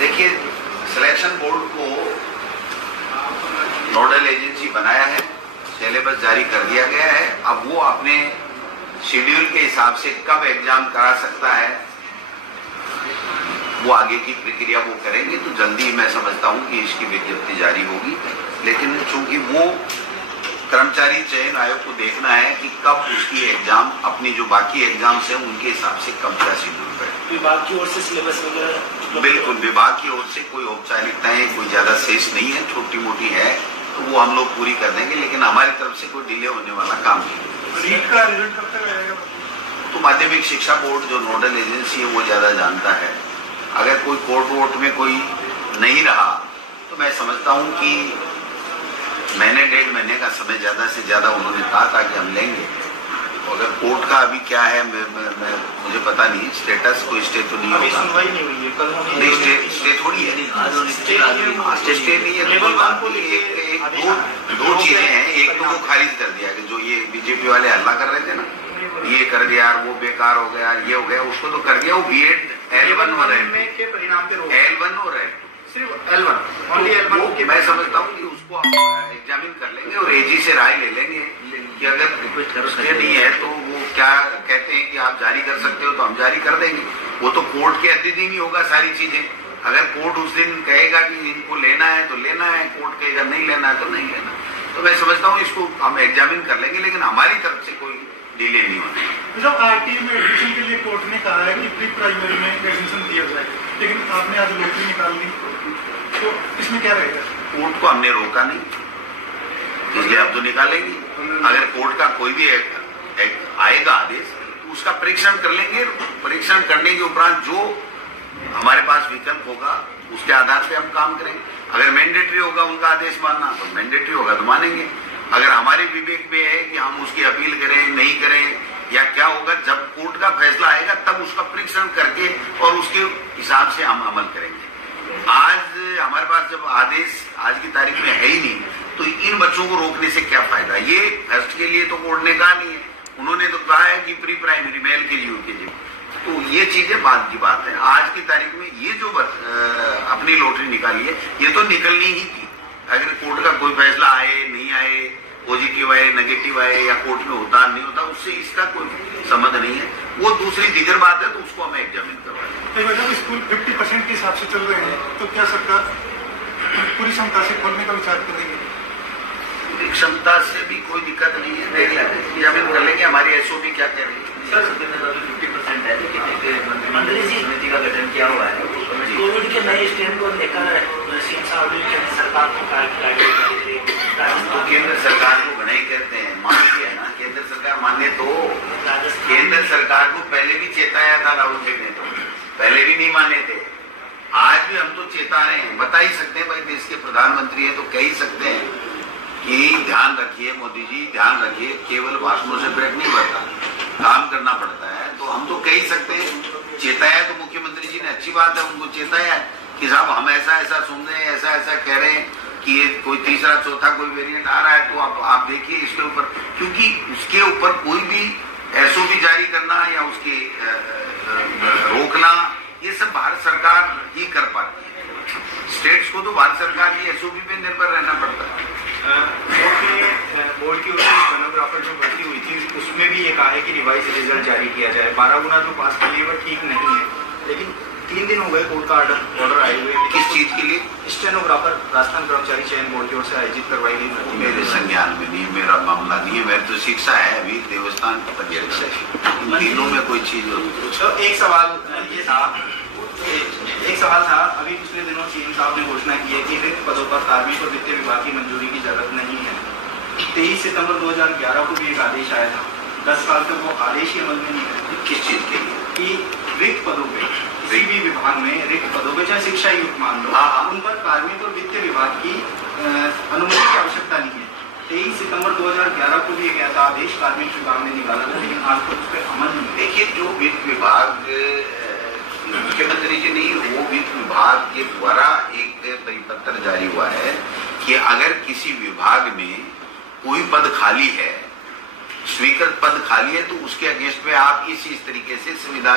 देखिए, selection board को nodal agency बनाया है, सिलेबस जारी कर दिया गया है। अब वो अपने शेड्यूल के हिसाब से कब एग्जाम करा सकता है, वो आगे की प्रक्रिया वो करेंगे। तो जल्दी मैं समझता हूं कि इसकी विज्ञप्ति जारी होगी। लेकिन चूंकि वो कर्मचारी चयन आयोग को देखना है कि कब उसकी एग्जाम, अपनी जो बाकी एग्जाम्स हैं उनके हिसाब से कब का शेड्यूल करे। विभाग की ओर से सिलेबस वगैरह? बिल्कुल, विभाग की ओर से कोई औपचारिकताएं कोई ज्यादा शेष नहीं है, छोटी मोटी है तो वो हम लोग पूरी कर देंगे। लेकिन हमारी तरफ से कोई डिले होने वाला काम नहीं। नीट का रिजल्ट कब तक आएगा? तो माध्यमिक शिक्षा बोर्ड जो नोडल एजेंसी है वो ज्यादा जानता है। अगर कोई कोर्ट वोट में कोई नहीं रहा तो मैं समझता हूं कि महीने 1.5 महीने का समय ज्यादा से ज्यादा उन्होंने कहा था कि हम लेंगे। तो अगर कोर्ट का अभी क्या है मुझे पता नहीं, स्टेटस कोई स्टे तो नहीं होगा। सुनवाई नहीं हुई है, कल होनी नहीं, स्टे थोड़ी है, स्टे नहीं है। दो चीजें हैं। एक तो वो खारिज कर दिया कि जो ये बीजेपी वाले हल्ला कर रहे थे ना, ये कर दिया, वो बेकार हो गया, ये हो गया, उसको तो कर दिया। वो B.Ed L1 हो रहे के परिणाम के L1 हो रहे सिर्फ L1 ओनली L1 मैं समझता हूँ कि उसको एग्जामिन कर लेंगे और एजी से राय ले लेंगे कि अगर उसके नहीं है तो वो क्या कहते हैं कि आप जारी कर सकते हो तो हम जारी कर देंगे। वो तो कोर्ट के अधीन ही होगा सारी चीजें। अगर कोर्ट उस दिन कहेगा कि इनको लेना है तो लेना है, कोर्ट कहेगा नहीं लेना है तो नहीं लेना। तो मैं समझता हूँ इसको हम एग्जामिन कर लेंगे, लेकिन हमारी तरफ से कोई डिले नहीं होना। जब आरटीई में एडमिशन के लिए कोर्ट ने कहा है कि प्री प्राइमरी में एडमिशन दिया जाए, लेकिन आपने आज लॉटरी निकाल दी, तो इसमें क्या रहेगा? कोर्ट को हमने रोका नहीं, इसलिए अब तो निकालेंगे। अगर कोर्ट का कोई भी आएगा आदेश तो उसका परीक्षण कर लेंगे। परीक्षण करने के उपरांत जो हमारे पास विकल्प होगा उसके आधार पे हम काम करेंगे। अगर मैंडेटरी होगा उनका आदेश मानना तो मैंडेटरी होगा तो मानेंगे। अगर हमारे विवेक में है कि हम उसकी अपील करें नहीं करें या क्या होगा, जब कोर्ट का फैसला आएगा तब उसका परीक्षण करके और उसके हिसाब से हम अमल करेंगे। आज हमारे पास जब आदेश आज की तारीख में है ही नहीं तो इन बच्चों को रोकने से क्या फायदा। ये फर्स्ट के लिए तो कोर्ट ने कहा नहीं है, उन्होंने तो कहा है कि प्री प्राइमरी में LKG UKG। तो ये चीजें बाद की बात है। आज की तारीख में ये जो अपनी लॉटरी निकाली है ये तो निकलनी ही थी। अगर कोर्ट का कोई फैसला आए नहीं आए, पॉजिटिव आए नेगेटिव आए या कोर्ट में होता नहीं होता, उससे इसका कोई संबंध नहीं है। वो दूसरी दिगर बात है तो उसको हमें एग्जामिन करवाएं। मतलब स्कूल 50% के हिसाब से चल रहे हैं तो क्या सरकार पूरी क्षमता से खोलने का विचार करेगी? पूरी क्षमता से भी कोई दिक्कत नहीं है, देख लेंगे, एग्जामिन कर लेंगे। हमारी SOP क्या कह रही है? सर 50% है, लेकिन मंडली जी समिति का गठन किया हुआ है। कोविड के नए स्ट्रेन को लेकर सरकार को तो केंद्र सरकार को बनाई करते हैं, मानते हैं ना। केंद्र सरकार माने तो केंद्र सरकार को पहले भी चेताया था राहुल जी ने, तो पहले भी नहीं माने थे। आज भी हम तो चेता रहे हैं, बता ही सकते हैं भाई, देश के प्रधानमंत्री हैं तो कह ही सकते हैं कि ध्यान रखिए मोदी जी, ध्यान रखिए। केवल भाषणों से पेट नहीं भरता, काम करना पड़ता है। तो हम तो कह ही सकते हैं। चेताया तो मुख्यमंत्री जी ने, अच्छी बात है, उनको चेताया कि साहब हम ऐसा ऐसा सुन रहे हैं, ऐसा ऐसा कह रहे हैं कि ये कोई तीसरा चौथा कोई वेरिएंट आ रहा है, तो आप देखिए इसके ऊपर, क्योंकि उसके ऊपर कोई भी SOP जारी करना या उसके रोकना, ये सब भारत सरकार ही कर पाती है। स्टेट्स को तो भारत सरकार की SOP पे निर्भर रहना पड़ता है। बोर्ड की ओर से स्टेनोग्राफर जो भर्ती हुई थी उसमें भी ये कहा है कि रिवाइज रिजल्ट जारी किया जाए। 12 गुना जो पास के लिए वो ठीक नहीं है, लेकिन 3 दिन हो गए कोर्ट का ऑर्डर आए हुए। किस चीज के लिए? स्टेनोग्राफर राजस्थान कर्मचारी चयन बोर्ड की ओर से आयोजित करवाई गई। मेरे संज्ञान में नहीं, मेरा मामला नहीं है। मेरी तो शिक्षा है अभी देवस्थान पर्यटक से, इन तीनों में कोई चीज हो। तो एक सवाल था, अभी पिछले दिनों CM साहब ने घोषणा की है कि रिक्त पदों पर कार्मिक और वित्त विभाग की मंजूरी की जरूरत नहीं है। 23 सितंबर 2011 को भी एक आदेश आया था, 10 साल तक वो आदेश ही अमल में नहीं है। किस चीज के लिए? कि रिक्त पदों पे, किसी भी विभाग में रिक्त पदों पे, चाहे शिक्षा युक्त मान लो, उन पर कार्मिक और वित्त विभाग की अनुमति की आवश्यकता नहीं है। 23 सितंबर 2011 को भी एक ऐसा आदेश कार्मिक विभाग ने निकाला था, लेकिन आज तक उस पर अमल नहीं। देखिए, जो वित्त विभाग मुख्यमंत्री जी नहीं, वो वित्त विभाग के द्वारा एक परिपत्र जारी हुआ है कि अगर किसी विभाग में कोई पद खाली है, स्वीकृत पद खाली है, तो उसके अगेंस्ट में आप इस तरीके से सुविधा